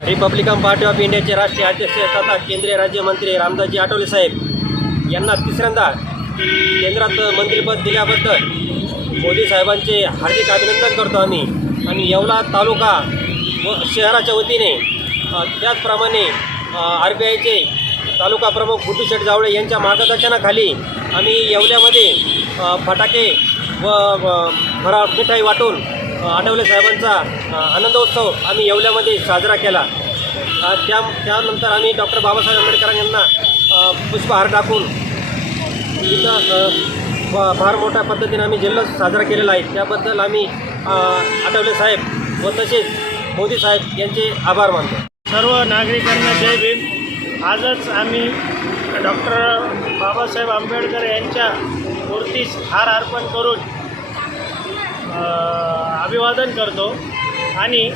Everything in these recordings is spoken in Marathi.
रिपब्लिकन पार्टी ऑफ इंडियाचे राष्ट्रीय अध्यक्ष तथा केंद्रीय राज्यमंत्री रामदासजी आठवले साहेब. यांना तिसऱ्यांदा केंद्रात मंत्रिपद दिल्याबद्दल मोदी साहेबांचे हार्दिक अभिनंदन करतो आम्ही. आणि येवला तालुका व शहराच्या वतीने त्याचप्रमाणे आर बी आयचे तालुका प्रमुख गुड्डू शेठ जावळे यांच्या मार्गदर्शनाखाली आम्ही येवल्यामध्ये फटाके व व फराळ मिठाई वाटून आठवले साहेबांचा आनंदोत्सव आम्ही येवल्यामध्ये साजरा केला. त्या त्यानंतर आम्ही डॉक्टर बाबासाहेब आंबेडकर यांना पुष्पहार टाकून इथं फ- फार मोठ्या पद्धतीने आम्ही जिल्हा साजरा केलेला आहे. त्याबद्दल आम्ही आठवले साहेब व तसेच मोदी साहेब यांचे आभार मानतो. सर्व नागरिकांना जय भीम. आजच आम्ही डॉक्टर बाबासाहेब आंबेडकर यांच्या मूर्तीस हार अर्पण करून अभिवादन करतो. आणि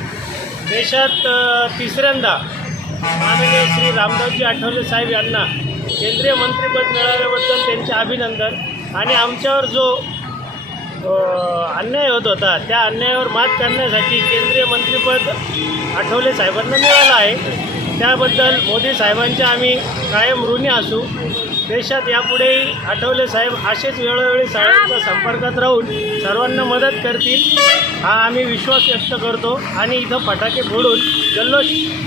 देशात तिसऱ्यांदा माननीय श्री रामदासजी आठवले साहेब यांना केंद्रीय मंत्रिपद मिळाल्याबद्दल त्यांचे अभिनंदन. आणि आमच्यावर जो अन्याय होत होता त्या अन्यायावर मात करण्यासाठी केंद्रीय मंत्रिपद आठवले साहेबांना मिळालं आहे. त्याबद्दल मोदी साहेबांचे आम्ही कायम ऋणी असू. देशात यापुढेही आठवले साहेब असेच वेळोवेळी साहेबांच्या संपर्कात राहून सर्वांना मदत करतील हा आम्ही विश्वास व्यक्त करतो. आणि इथं फटाके फोडून जल्लोष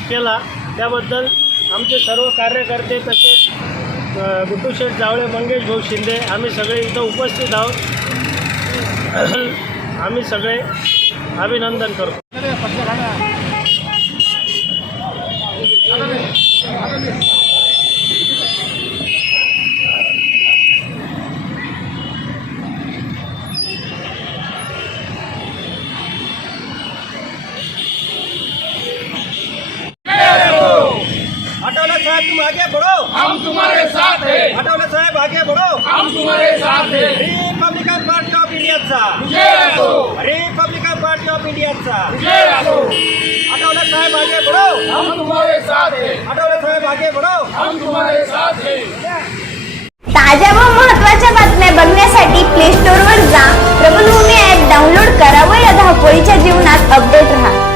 केला. त्याबद्दल आमचे सर्व कार्यकर्ते तसेच गुट्टूशेठ जावळे मंगेश भाऊ शिंदे आम्ही सगळे इथं उपस्थित आहोत. आम्ही सगळे अभिनंदन करतो. Thank you. तुम आगे बढ़ो। हम तुम्हारे साथ हैं। आठवले साहेब आगे बढ़ो। हम तुम्हारे साथ हैं। रिपब्लिकन पार्टी ऑफ इंडियाचा रिपब्लिकन पार्टी ऑफ इंडियाचा आठवले साहेब आगे बढ़ो। हम तुम्हारे साथ हैं। आठवले साहेब आगे बढ़ो। हम तुम्हारे साथ हैं। ताज्या व महत्त्वाच्या बातम्या बघण्यासाठी प्ले स्टोअरवर जा. प्रबलभूमी ॲप डाउनलोड करा व या धावपळीच्या जीवनात अपडेट राहा.